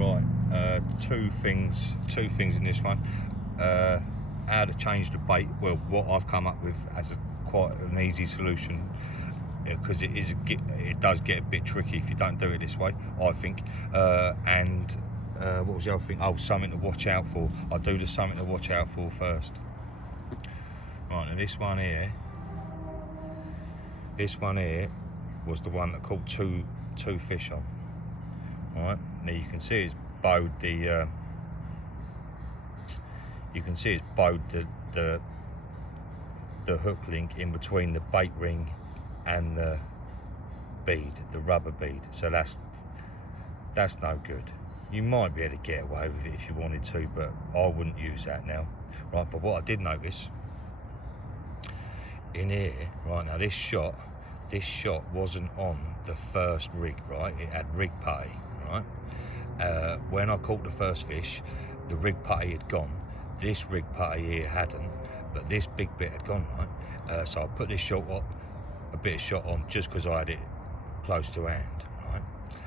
Right, two things in this one. How to change the bait. Well, what I've come up with as quite an easy solution, because it does get a bit tricky if you don't do it this way, I think. And what was the other thing? Oh, something to watch out for. I'll do the something to watch out for first. Right, now this one here was the one that caught two fish on. Right, now you can see it's bowed the the hook link in between the bait ring and the bead, the rubber bead. So that's no good. You might be able to get away with it if you wanted to, but I wouldn't use that now. Right, but what I did notice in here, right, now this shot wasn't on the first rig, right? It had rig putty, right? When I caught the first fish, the rig putty had gone. This rig putty here hadn't, but this big bit had gone, right? So I put this a bit of shot on just because I had it close to hand, right?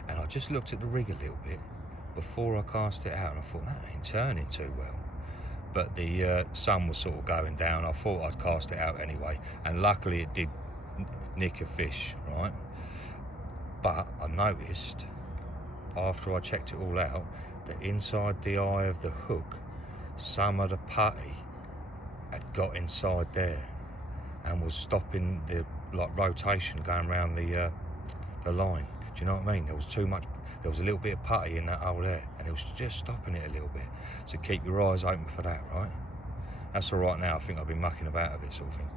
And I just looked at the rig a little bit before I cast it out, and I thought, that ain't turning too well. But the sun was sort of going down. I thought I'd cast it out anyway, and luckily it did nick a fish, right? But I noticed after I checked it all out that inside the eye of the hook, some of the putty had got inside there and was stopping the rotation going around the line. Do you know what I mean? There was too much. There was a little bit of putty in that hole there, and it was just stopping it a little bit. So keep your eyes open for that, right? That's all right now. I think I've been mucking about a bit, sort of thing.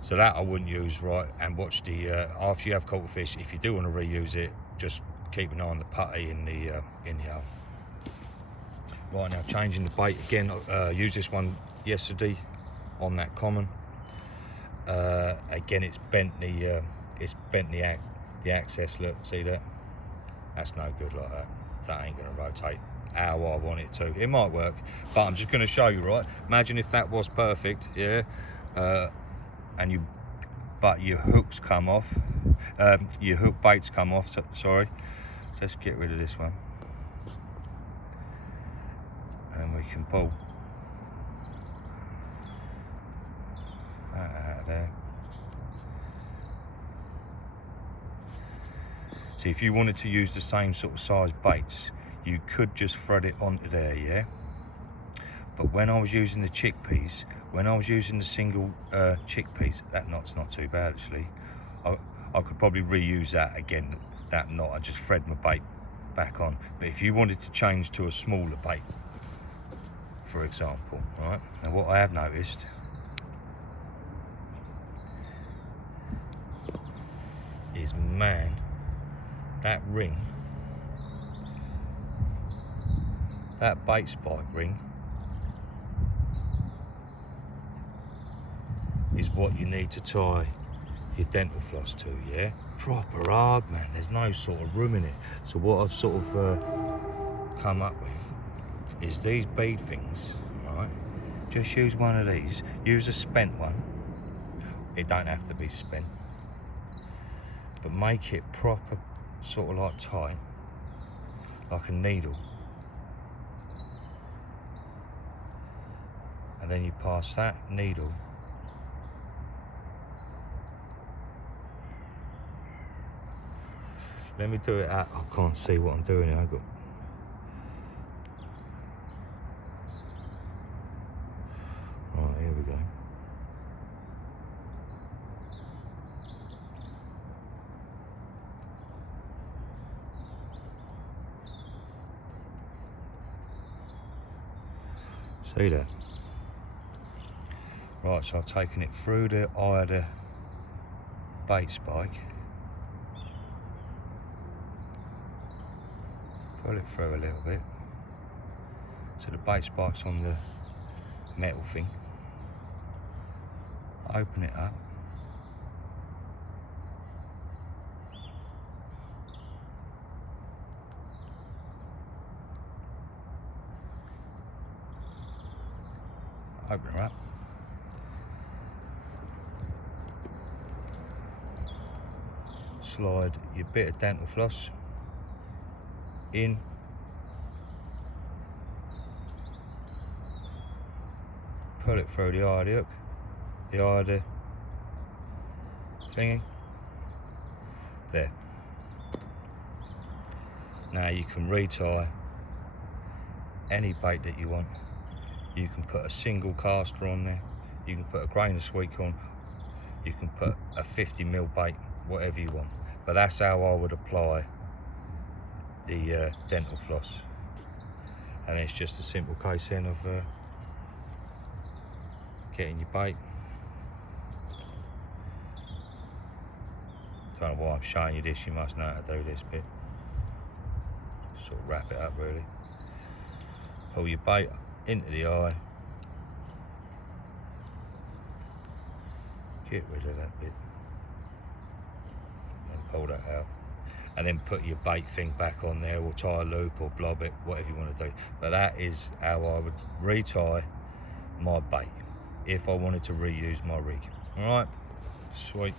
So that I wouldn't use, right? And watch the after you have caught a fish, if you do want to reuse it, just keep an eye on the putty in the hole. Right, now changing the bait again. Used this one yesterday on that common. Again, it's bent the access. Look, see that? That's no good like that. That ain't going to rotate how I want it to. It might work, but I'm just going to show you, right? Imagine if that was perfect, yeah, but your hooks come off, your hook baits come off. Sorry. So let's get rid of this one, and we can pull that out of there. So if you wanted to use the same sort of size baits, you could just thread it onto there, yeah? But when I was using the chickpeas, when I was using the single chickpeas, that knot's not too bad actually. I could probably reuse that again, that knot, and just thread my bait back on. But if you wanted to change to a smaller bait, for example, right? Now what I have noticed is, man, that ring, that bait spike ring, is what you need to tie your dental floss to, yeah? Proper hard, man. There's no sort of room in it. So what I've sort of come up with is these bead things, right? Just use one of these. Use a spent one. It don't have to be spent, but make it proper, sort of like tight, like a needle. And then you pass that needle let me do it out. I can't see what I'm doing here. I've got right, here we go. See that? Right, so I've taken it through the eye of the bait spike, pull it through a little bit, so the bait spike's on the metal thing, open it up, open her up, slide your bit of dental floss in, pull it through the eye of the hook, the eye of the thingy. There. Now you can retie any bait that you want. You can put a single caster on there, you can put a grain of sweet corn, you can put a 50mm bait, whatever you want. But that's how I would apply the dental floss. And it's just a simple case then of getting your bait. Don't know why I'm showing you this, you must know how to do this bit. Sort of wrap it up really. Pull your bait into the eye. Get rid of that bit. And pull that out. And then put your bait thing back on there, or tie a loop or blob it, whatever you want to do. But that is how I would retie my bait if I wanted to reuse my rig. All right, sweet.